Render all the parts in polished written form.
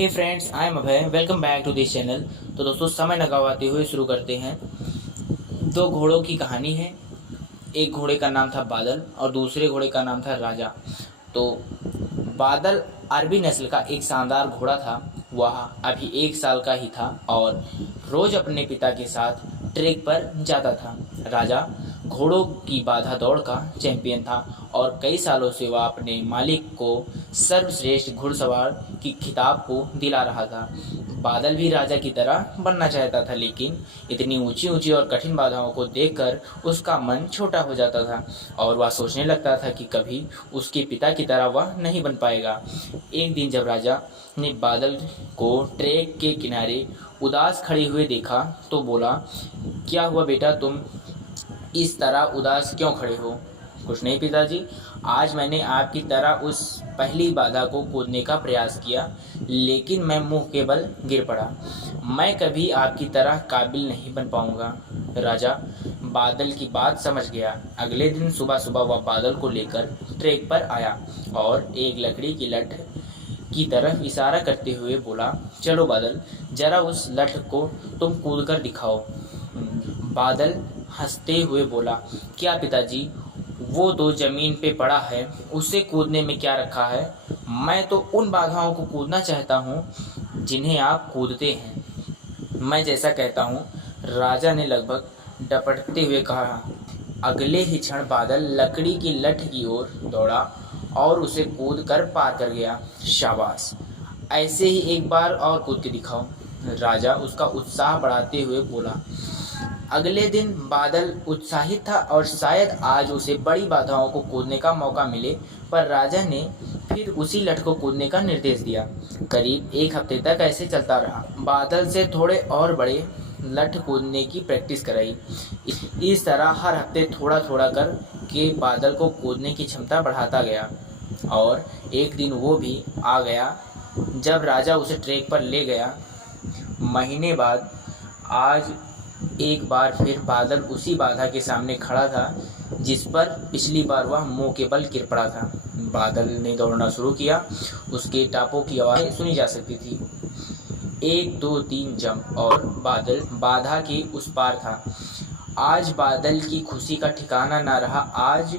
Hey friends, I am Abhay. Welcome back to this channel. तो दोस्तों, समय न गवाते हुए शुरू करते हैं। दो घोड़ों की कहानी है। एक घोड़े का नाम था बादल और दूसरे घोड़े का नाम था राजा। तो बादल अरबी नस्ल का एक शानदार घोड़ा था। वह अभी 1 साल का ही था और रोज अपने पिता के साथ ट्रैक पर जाता था। राजा घोड़ों की बाधा दौड़ का चैंपियन था और कई सालों से वह अपने मालिक को सर्वश्रेष्ठ घुड़सवार की खिताब को दिला रहा था। बादल भी राजा की तरह बनना चाहता था, लेकिन इतनी ऊंची ऊंची और कठिन बाधाओं को देखकर उसका मन छोटा हो जाता था और वह सोचने लगता था कि कभी उसके पिता की तरह वह नहीं बन पाएगा। एक दिन जब राजा ने बादल को ट्रैक के किनारे उदास खड़े हुए देखा तो बोला, क्या हुआ बेटा, तुम इस तरह उदास क्यों खड़े हो? कुछ नहीं पिताजी, आज मैंने आपकी तरह उस पहली बाधा को कूदने का प्रयास किया, लेकिन मैं मुंह के बल गिर पड़ा। मैं कभी आपकी तरह काबिल नहीं बन पाऊंगा। राजा बादल की बात समझ गया। अगले दिन सुबह सुबह वह बादल को लेकर ट्रैक पर आया और एक लकड़ी की लठ की तरफ इशारा करते हुए बोला, चलो बादल, जरा उस लठ को तुम कूद कर दिखाओ। बादल हंसते हुए बोला, क्या पिताजी, वो तो जमीन पे पड़ा है, उसे कूदने में क्या रखा है? मैं तो उन बाधाओं को कूदना चाहता हूँ जिन्हें आप कूदते हैं। मैं जैसा कहता हूँ। राजा ने लगभग डपटते हुए कहा। अगले ही क्षण बादल लकड़ी की लठ की ओर दौड़ा और उसे कूद कर पार कर गया। शाबाश, ऐसे ही एक बार और कूद के दिखाओ। राजा उसका उत्साह बढ़ाते हुए बोला। अगले दिन बादल उत्साहित था और शायद आज उसे बड़ी बाधाओं को कूदने का मौका मिले, पर राजा ने फिर उसी लठ को कूदने का निर्देश दिया। करीब 1 हफ्ते तक ऐसे चलता रहा। बादल से थोड़े और बड़े लठ कूदने की प्रैक्टिस कराई। इस तरह हर हफ्ते थोड़ा थोड़ा कर के बादल को कूदने की क्षमता बढ़ाता गया और एक दिन वो भी आ गया जब राजा उसे ट्रैक पर ले गया। महीने बाद आज एक बार फिर बादल उसी बाधा के सामने खड़ा था जिस पर पिछली बार वह मुंह के बल गिर पड़ा था। बादल ने दौड़ना शुरू किया। उसके टापों की आवाज़ सुनी जा सकती थी। 1 2 3 जंप और बादल बाधा के उस पार था। आज बादल की खुशी का ठिकाना ना रहा। आज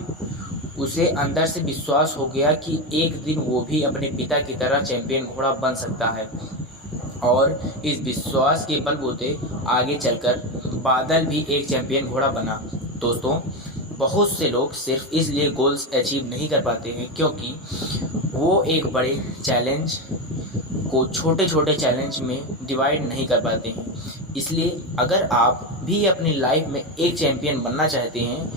उसे अंदर से विश्वास हो गया कि एक दिन वो भी अपने पिता की तरह चैंपियन घोड़ा बन सकता है और इस विश्वास के बलबूते आगे चलकर बादल भी एक चैंपियन घोड़ा बना। दोस्तों, बहुत से लोग सिर्फ इसलिए गोल्स अचीव नहीं कर पाते हैं क्योंकि वो एक बड़े चैलेंज को छोटे छोटे चैलेंज में डिवाइड नहीं कर पाते हैं। इसलिए अगर आप भी अपनी लाइफ में एक चैंपियन बनना चाहते हैं,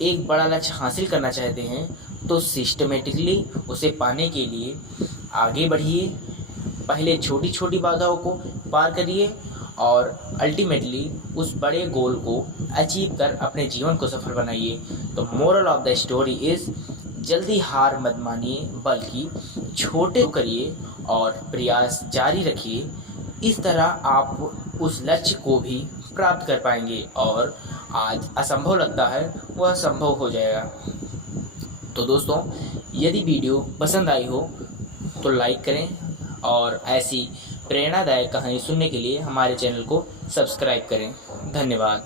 एक बड़ा लक्ष्य हासिल करना चाहते हैं, तो सिस्टमेटिकली उसे पाने के लिए आगे बढ़िए। पहले छोटी छोटी बाधाओं को पार करिए और अल्टीमेटली उस बड़े गोल को अचीव कर अपने जीवन को सफल बनाइए। तो moral of the story is, जल्दी हार मत मानिए, बल्कि छोटे करिए और प्रयास जारी रखिए। इस तरह आप उस लक्ष्य को भी प्राप्त कर पाएंगे और आज असंभव लगता है वह संभव हो जाएगा। तो दोस्तों, यदि वीडियो पसंद आई हो तो लाइक करें और ऐसी प्रेरणादायक कहानी सुनने के लिए हमारे चैनल को सब्सक्राइब करें। धन्यवाद।